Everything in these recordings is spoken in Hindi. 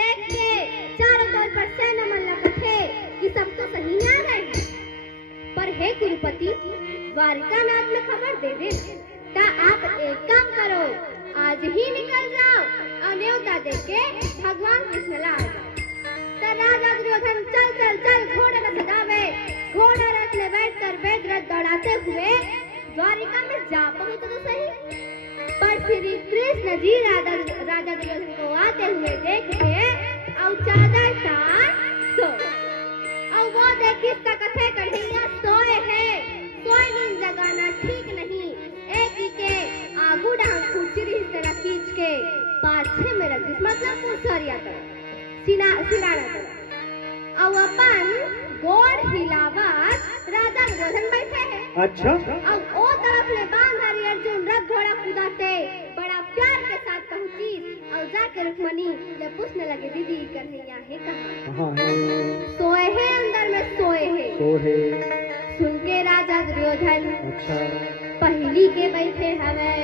देख के चारों तौर पर सेना मन लगा थे कि सब तो सही ना रहे। पर हे गुरुपति, द्वारिका नाथ में खबर दे दे ता आप एक काम करो, आज ही निकल जाओ और न्योता दे के भगवान कृष्ण ला आ जाओ। तो राजा दुर्योधन चल चल चल घोड़ा न सजावे, घोड़ा रथ में बैठकर वेद रथ दौड़ाते हुए द्वारिका में जा पहुंचे तो सही। पर श्री कृष्ण जी राजा दुर्योधन को आते हुए देख के और चादर तान सोए और वो देखी कथे कन्हैया सोए है। सोए नींद जगाना ठीक नहीं, एक ही के आगू डांग खुचरी इस तरह खींच के पाछे में रख दी, मतलब मुसरिया तरह सिनारा तरह और अपन गोड़ हिलावत राजा दुर्योधन बैठे हैं। अच्छा। अब ओ तरफ ले बांध हरी अर्जुन रथ घोड़ा कूदाते बड़ा प्यार के साथ पहुंची और जाकर रुक्मणी ले पूछने लगे, दीदी कन्हैया है कहाँ? सोए है अंदर में सोए है। सुन के राजा दुर्योधन अच्छा पहली के बैठे हवे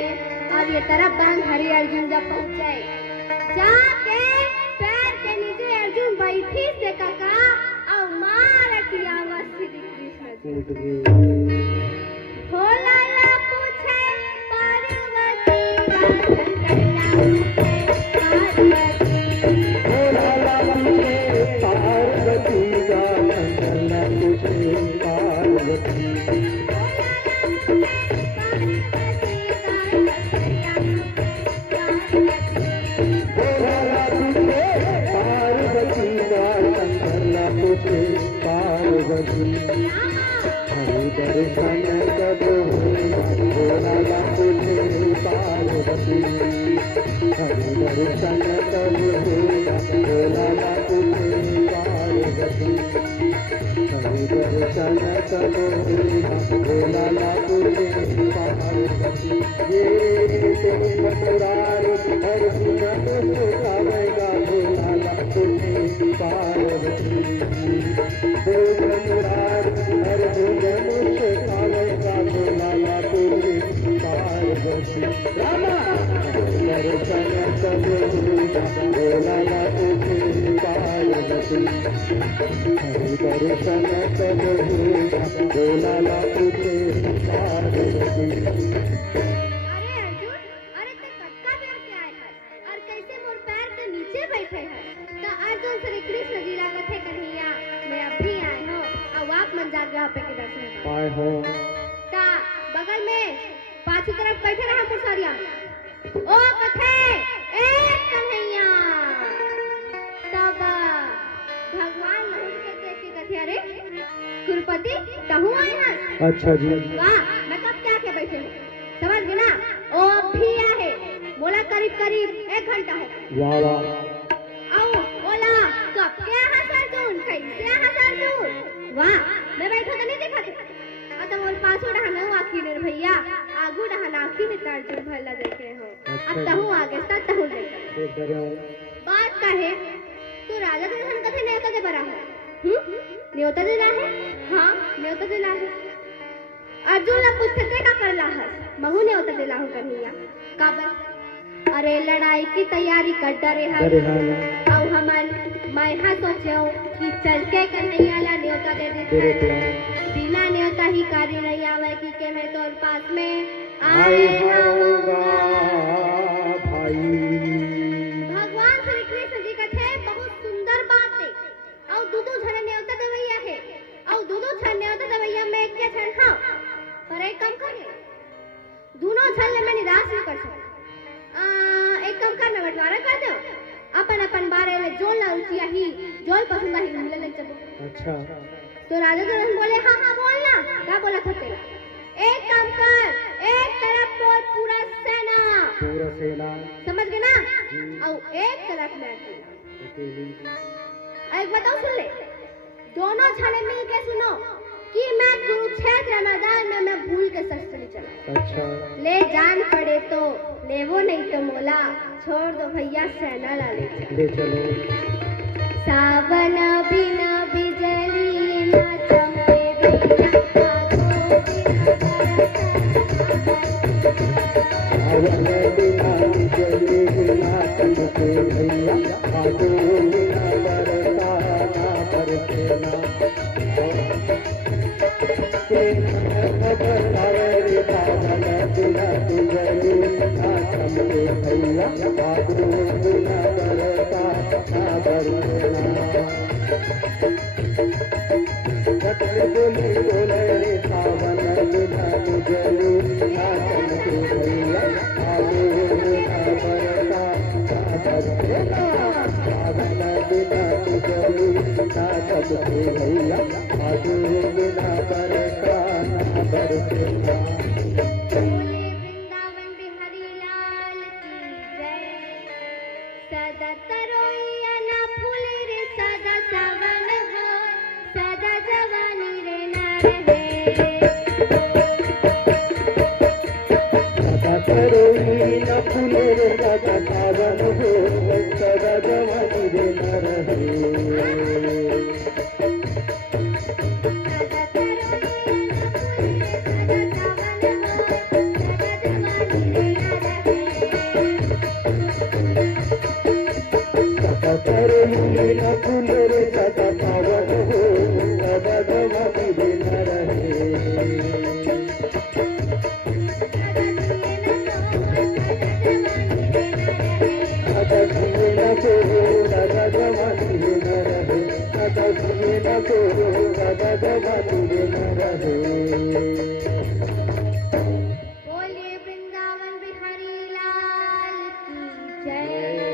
और ये तरफ बांध हरी अर्जुन जब पहुंचे जाके पैर के नीचे अर्जुन बैठी से काका और मार की आवाज श्री कृष्ण भोला ला पूछे पार्वती बगल में पाछू तरफ बैठे रहा मुसरिया ओ कथे एक कन्हैया तब भगवान लहुट के देख के कथे अरे गुरुपति कहूँ आए हैं। अच्छा जी। वाह मैं कब क्या के बैठे हूँ समझ गए ना? ओ भी है बोला करीब करीब 1 घंटा है। वाह वाह। आओ बोला कब क्या है सरजून कैसे है सरजून? वाह मैं बैठा तो नहीं देखा था तो बोल पाछू डहाना आखी ने भैया आगू डहाना आखी ने तरजून भला देखे हो। अब तहु आगे तहु देख बात का है तो राजा दुर्योधन कथे न्योता दे बरा है न्योता देना है। हाँ न्योता देना है। अर्जुन ला पूछते का करला है महू न्योता देला हो कन्हैया काबर? अरे लड़ाई की तैयारी कर डरे है और हमन मैं हाँ सोचे कि चल के कन्हैया ला न्योता दे देते बिना न्योता ही कार्य नहीं आवे कि मैं तोर पास में आए भाई। भगवान श्री कृष्ण जी का थे बहुत सुंदर बात है और दूधू झन न्योता देवैया है और दूधू झन न्योता देवैया में एक के झन हाँ पर एक कम कर ले दोनों झन ले मैं निराश नहीं कर सकता। एक कम करना बंटवारा कर दो अपन अपन बारे में जोल ना रुचिया ही जोल पसंद ही मिले ले चलो। अच्छा तो राजा दुर्योधन बोले हाँ हाँ बोलना क्या बोला था तेरा? एक काम कर एक तरफ बोल पूरा सेना समझ गए ना और एक तरफ मैं अकेली। एक बताओ सुन ले दोनों छाने मिल के सुनो कि मैं कुरुक्षेत्र मैदान में मैं भूल के शस्त्र चला। अच्छा ले जान पड़े तो ले वो नहीं तो मोला छोड़ दो भैया सेना ला ले चलो। सावन बिना बिजली ना चमके भैया सावन बिना बिजली ना चमके भैया साधु बिना बरसा ना बरसेना सावरी सावन बिना तुझलू ना चमके भैया साधु बिना बरसा ना बरसेना बोली बोले रे सावन बिना तुझलू ना चमके भैया साधु बिना बरसा ना बरसेना सावन बिना तुझलू ना चमके भैया साधु बिना बरसा ना बरसेना। वृंदावन बिहारी लाल की जय। सदा तरोइया ना फूले रे सदा सावन हो सदा जवानी रे ना रहे। सदा तरोई न फूले रे सदा सावन हो सदा जवानी रे न रहे। तरोई न फूले रे सदा सावन हो सदा जवानी रे न रहे। सदा जिए न को सदा जवानी रे न रहे। सदा जिए न को सदा जवानी रे न रहे। बोलिए वृंदावन बिहारी लाल की जय।